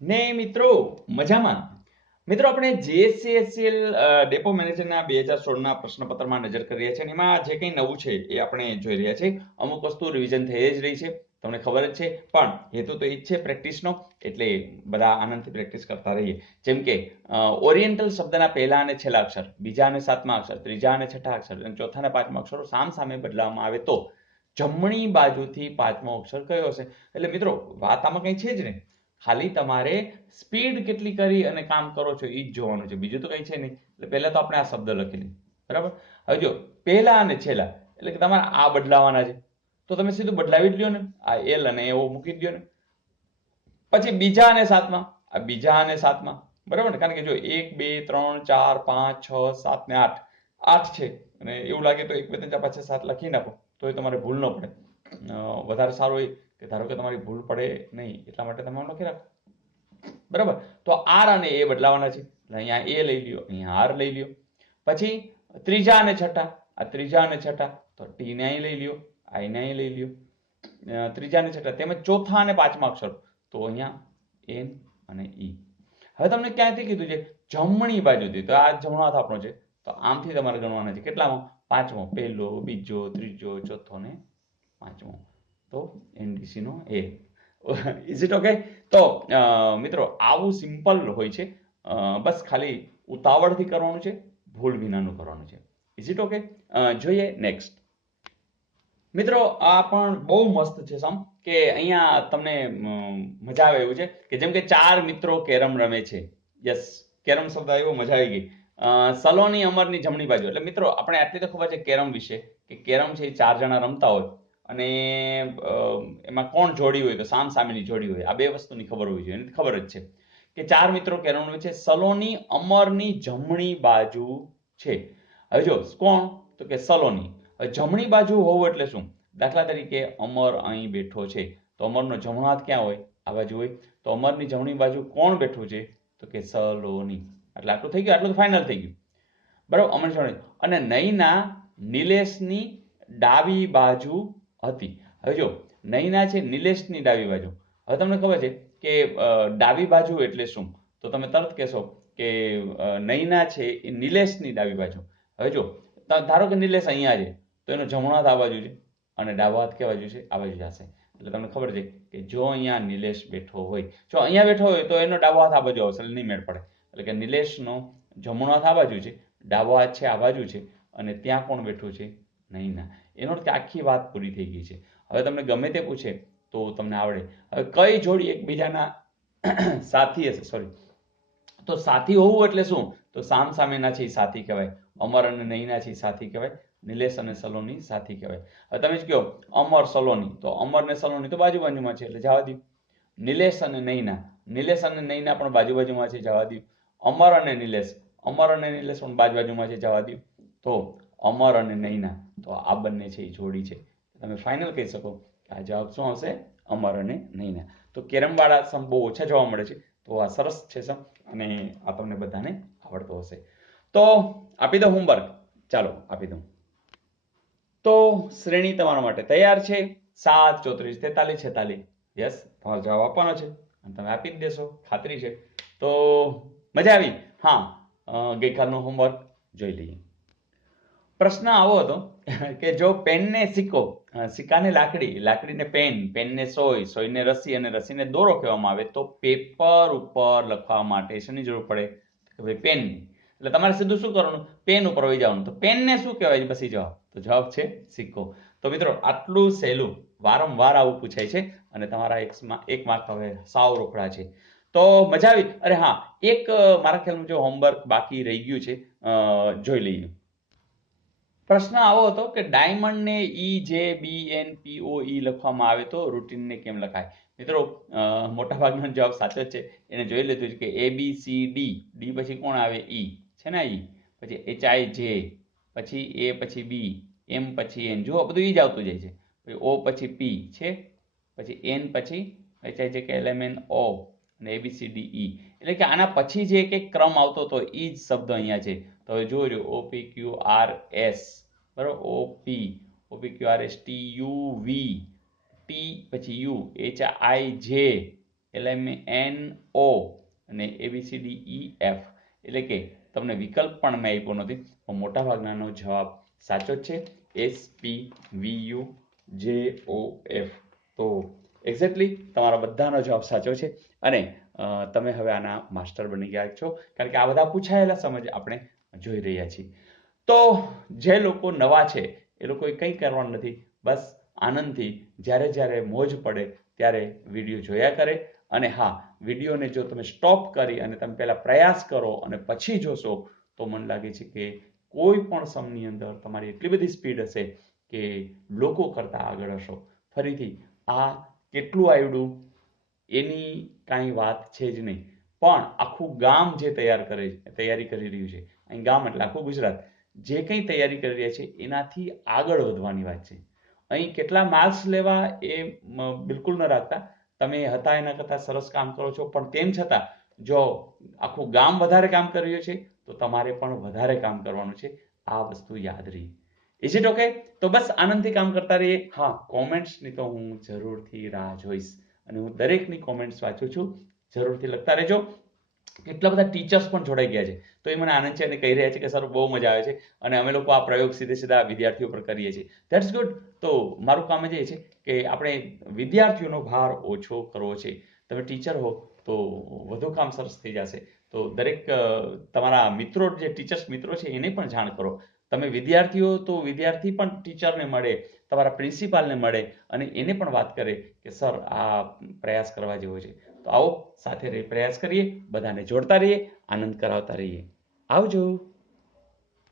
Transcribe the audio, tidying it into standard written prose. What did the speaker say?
ને મિત્રો મજામાં. મિત્રો આપણે જીએસસીએસસીએલ ડેપો મેનેજરના 2016ના પ્રશ્નપત્રમાં નજર કરી રહ્યા છે અને એમાં જે કંઈ નવું છે એ આપણે જોઈ રહ્યા છે. અમુક વસ્તુ રિવિઝન થઈ જ રહી છે, તમને ખબર જ છે, પણ હેતુ તો એ જ છે પ્રેક્ટિસનો, એટલે બધા આનંદથી પ્રેક્ટિસ કરતા રહીએ. જેમ કે ઓરિએન્ટલ શબ્દના પહેલા અને છેલ્લા અક્ષર, બીજા અને સાતમા અક્ષર, ત્રીજા અને છઠ્ઠા અક્ષર અને ચોથા અને પાંચમા અક્ષરો સામસામે બદલાવવામાં આવે તો જમણી બાજુથી પાંચમો અક્ષર કયો હશે? એટલે મિત્રો વાત આમાં કંઈ છે જ નહીં, ખાલી તમારે સ્પીડ કેટલી કરી અને કામ કરો છો એ જ જોવાનું છે, બીજું તો કંઈ છે નહીં. એટલે પહેલા તો આપણે આ શબ્દ લખી લઈએ, બરાબર. હવે જો પહેલા અને છેલ્લા એટલે કે તમારે આ બદલાવાના છે, તો તમે સીધું બદલાવી જ લ્યો ને, આ એલ અને એઓ મૂકી જ દો ને. પછી બીજા અને સાતમા, આ બીજા અને સાતમા, બરાબર ને, કારણ કે જો 1 2 3 4 5 6 7 ને 8 8 છે અને એવું લાગે તો 1 2 3 4 5 6 7 લખી નાખો તો તમારે ભૂલ ન પડે. વધારે સારું એ કે ધારો કે તમારી ભૂલ પડે નહીં એટલા માટે તમે લખી રાખો, બરાબર. તો આર અને એ બદલાવાના છે, અહીંયા એ લઈ લ્યો, અહીંયા આર લઈ લ્યો. પછી ત્રીજા અને છઠ્ઠા, આ ત્રીજા અને છઠ્ઠા તો ટી ને અહીં લઈ લ્યો, આઈ ને અહીં લઈ લ્યો. ત્રીજા અને છઠ્ઠા તેમજ ચોથા અને પાંચમા અક્ષર તો અહીંયા એન અને ઈ. હવે તમને ક્યાંથી કીધું છે? જમણી બાજુથી, તો આ જમણો હાથ આપણો છે, તો આમથી તમારે ગણવાના છે. કેટલામાં? પાંચમો, પહેલો, બીજો, ત્રીજો, ચોથો ને પાંચમો. તો એનડીસી નો એ. Is it okay? તો મિત્રો આવું સિમ્પલ હોય છે, બસ ખાલી ઉતાવળથી કરવાનું છે, ભૂલ વિનાનું કરવાનું છે. Is it okay? જોઈએ નેક્સ્ટ. મિત્રો આ પણ બહુ મસ્ત છે સમ, કે અહીંયા તમને મજા આવે એવું છે કે જેમ કે 4 મિત્રો કેરમ રમે છે. યસ, કેરમ શબ્દ આવ્યો, મજા આવી ગઈ. સલોની અમરની જમણી બાજુ, એટલે મિત્રો આપણે આટલી તો ખબર છે કેરમ વિશે, કે કેરમ છે એ 4 જણા રમતા હોય અને એમાં કોણ જોડી હોય તો સામ સામેની જોડી હોય, આ બે વસ્તુની ખબર હોવી જોઈએ, એની ખબર જ છે કે 4 મિત્રો કેરમ રમે છે. સલોની અમરની જમણી બાજુ છે. હવે જો કોણ, તો કે સલોની. હવે જમણી બાજુ હોવું એટલે શું? દાખલા તરીકે અમર અહીં બેઠો છે, તો અમરનો જમણો હાથ ક્યાં હોય? આ બાજુ હોય. તો અમરની જમણી બાજુ કોણ બેઠું છે? તો કે સલોની. એટલે આટલું થઈ ગયું, આટલું તો ફાઇનલ થઈ ગયું, બરાબર. અમર જમણી અને નૈના નિલેશની ડાબી બાજુ હતી. હવે જો નૈના છે નિલેશની ડાબી બાજુ. હવે તમને ખબર છે કે ડાબી બાજુ એટલે શું? તો તમે તરત કહેશો કે નૈના છે એ નિલેશની ડાબી બાજુ. હવે જો ધારો કે નિલેશ અહીંયા છે, તો એનો જમણો હાથ આ બાજુ છે અને ડાબો હાથ કયા બાજુ છે? આ બાજુ જશે. એટલે તમને ખબર છે કે જો અહીંયા નિલેશ બેઠો હોય, જો અહીંયા બેઠો હોય તો એનો ડાબો હાથ આ બાજુ આવશે, એટલે નહીં મેળ પડે. એટલે કે નિલેશનો જમણો હાથ આ બાજુ છે, ડાબો હાથ છે આ બાજુ છે અને ત્યાં કોણ બેઠું છે? નૈના. એનો અર્થ આખી વાત પૂરી થઈ ગઈ છે. હવે તમને ગમે તે પૂછે તો તમને આવડે. હવે કઈ જોડી એકબીજાના સાથી હશે? સોરી, તો સાથી હોવું એટલે શું? તો સામ સામેના છે એ સાથી કહેવાય. અમર અને નૈના છે એ સાથી કહેવાય, નિલેશ અને સલોની સાથી કહેવાય. હવે તમે જ કહો અમર સલોની, તો અમર ને સલોની તો બાજુ બાજુમાં છે એટલે જવા દો. નિલેશ અને નૈના, નિલેશ અને નૈના પણ બાજુ બાજુમાં છે, જવા દો. અમર અને નિલેશ, અમર અને નિલેશ પણ બાજુ બાજુમાં છે, જવા દો. તો અમર અને નૈના, તો આ બંને છે એ જોડી છે. તમે ફાઇનલ કહી શકો કે આ જવાબ શું આવશે? અમર અને નૈના. તો કેરમવાળા સમ બહુ ઓછા જોવા મળે છે, તો આ સરસ છે સમ, અને આ તમને બધાને આવડતો હશે. તો આપી દો હોમવર્ક, ચાલો આપી દઉં. તો શ્રેણી તમારા માટે તૈયાર છે, 7 34 43 46. યસ, તમારો જવાબ આપવાનો છે અને તમે આપી જ દેશો, ખાતરી છે. તો મજા આવી? હા, ગઈકાલનું હોમવર્ક જોઈ લઈએ. પ્રશ્ન આવો હતો કે જો પેનને સિક્કો, સિક્કાને લાકડી, લાકડીને પેન, પેનને સોય, સોયને રસી અને રસીને દોરો કહેવામાં આવે તો પેપર ઉપર લખવા માટે શેની જરૂર પડે? કે ભાઈ પેનની. એટલે તમારે સીધું શું કરવાનું? પેન ઉપર વહી જવાનું. તો પેનને શું કહેવાય? બસ જવાબ, તો જવાબ છે સિક્કો. તો મિત્રો આટલું સહેલું, વારંવાર આવું પૂછાય છે અને તમારા એક માર્ક હવે સાવ રોકડા છે. તો મજા આવી? અરે હા, એક મારા ખ્યાલમાં જો હોમવર્ક બાકી રહી ગયું છે, જોઈ લઈએ. પ્રશ્ન આવો હતો કે ડાયમંડને EJBNPOE લખવામાં આવે તો રૂટીનને કેમ લખાય? મિત્રો મોટાભાગનો જવાબ સાચો જ છે. એને જોઈ લીધું છે કે ABCD, ડી પછી કોણ આવે? ઈ છે ને, ઈ પછી HIJ, પછી A પછી B, M પછી N, જુઓ બધું ઈ જ આવતું જાય છે. પછી O પછી P છે, પછી N પછી HIJKLMNO અને ABCDE. એટલે કે આના પછી જે એક ક્રમ આવતો હતો એ જ શબ્દ અહીંયા છે. તો હવે જોજો OPQRS, બરાબર, OPQRS, TUV, T પછી U, HIJ, LMNO અને ABCDEF, એટલે કે તમને વિકલ્પ પણ મેં આપ્યો નથી, પણ મોટાભાગનાનો જવાબ સાચો જ છે, SPVUJOF. તો એક્ઝેક્ટલી તમારા બધાનો જવાબ સાચો છે અને તમે હવે આના માસ્ટર બની ગયા છો, કારણ કે આ બધા પૂછાયેલા સમજ આપણે જોઈ રહ્યા છીએ. તો જે લોકો નવા છે એ લોકોએ કંઈ કરવાનું નથી, બસ આનંદથી જ્યારે જ્યારે મોજ પડે ત્યારે વિડીયો જોયા કરે. અને હા, વિડીયોને જો તમે સ્ટોપ કરી અને તમે પહેલા પ્રયાસ કરો અને પછી જોશો તો મને લાગે છે કે કોઈ પણ સમની અંદર તમારી એટલી બધી સ્પીડ હશે કે લોકો કરતા આગળ હશો. ફરીથી આ કેટલું આવડ્યું એની કાંઈ વાત છે જ નહીં, પણ આખું ગામ જે તૈયારી કરી રહ્યું છે, અહીં ગામ એટલે આખું ગુજરાત જે કંઈ તૈયારી કરી રહ્યા છે એનાથી આગળ વધવાની વાત છે. અહીં કેટલા માર્ક્સ લેવા એ બિલકુલ ન રાખતા, તમે હતા એના કરતાં સરસ કામ કરો છો, પણ તેમ છતાં જો આખું ગામ વધારે કામ કરી રહ્યું છે તો તમારે પણ વધારે કામ કરવાનું છે. આ વસ્તુ યાદ રહી. Is it okay? તો બસ આનંદથી કામ કરતા રહીએ. હા, કોમેન્ટ્સની તો હું જરૂરથી રાહ જોઈશ અને હું દરેકની કોમેન્ટ્સ વાંચું છું. જરૂરથી લખતા રહેજો. કેટલા બધા ટીચર્સ પણ જોડાઈ ગયા છે, તો એ મને આનંદ છે અને કહી રહ્યા છે કે સર બહુ મજા આવે છે અને અમે લોકો આ પ્રયોગ સીધા વિદ્યાર્થીઓ પર કરીએ છીએ. That's good. તો મારું કામ જ એ છે કે આપણે વિદ્યાર્થીઓનો ભાર ઓછો કરવો છે. તમે ટીચર હો તો વધુ કામ સરસ થઈ જશે. તો દરેક તમારા મિત્રો, જે ટીચર્સ મિત્રો છે એને પણ જાણ કરો. તમે વિદ્યાર્થીઓ તો વિદ્યાર્થી પણ ટીચરને મળે, તમારા પ્રિન્સિપાલને મળે અને એને પણ વાત કરે કે સર આ પ્રયાસ કરવા જેવો છે. તો આવો સાથે રહી પ્રયાસ કરીએ, બધાને જોડતા રહીએ, આનંદ કરાવતા રહીએ. આવજો.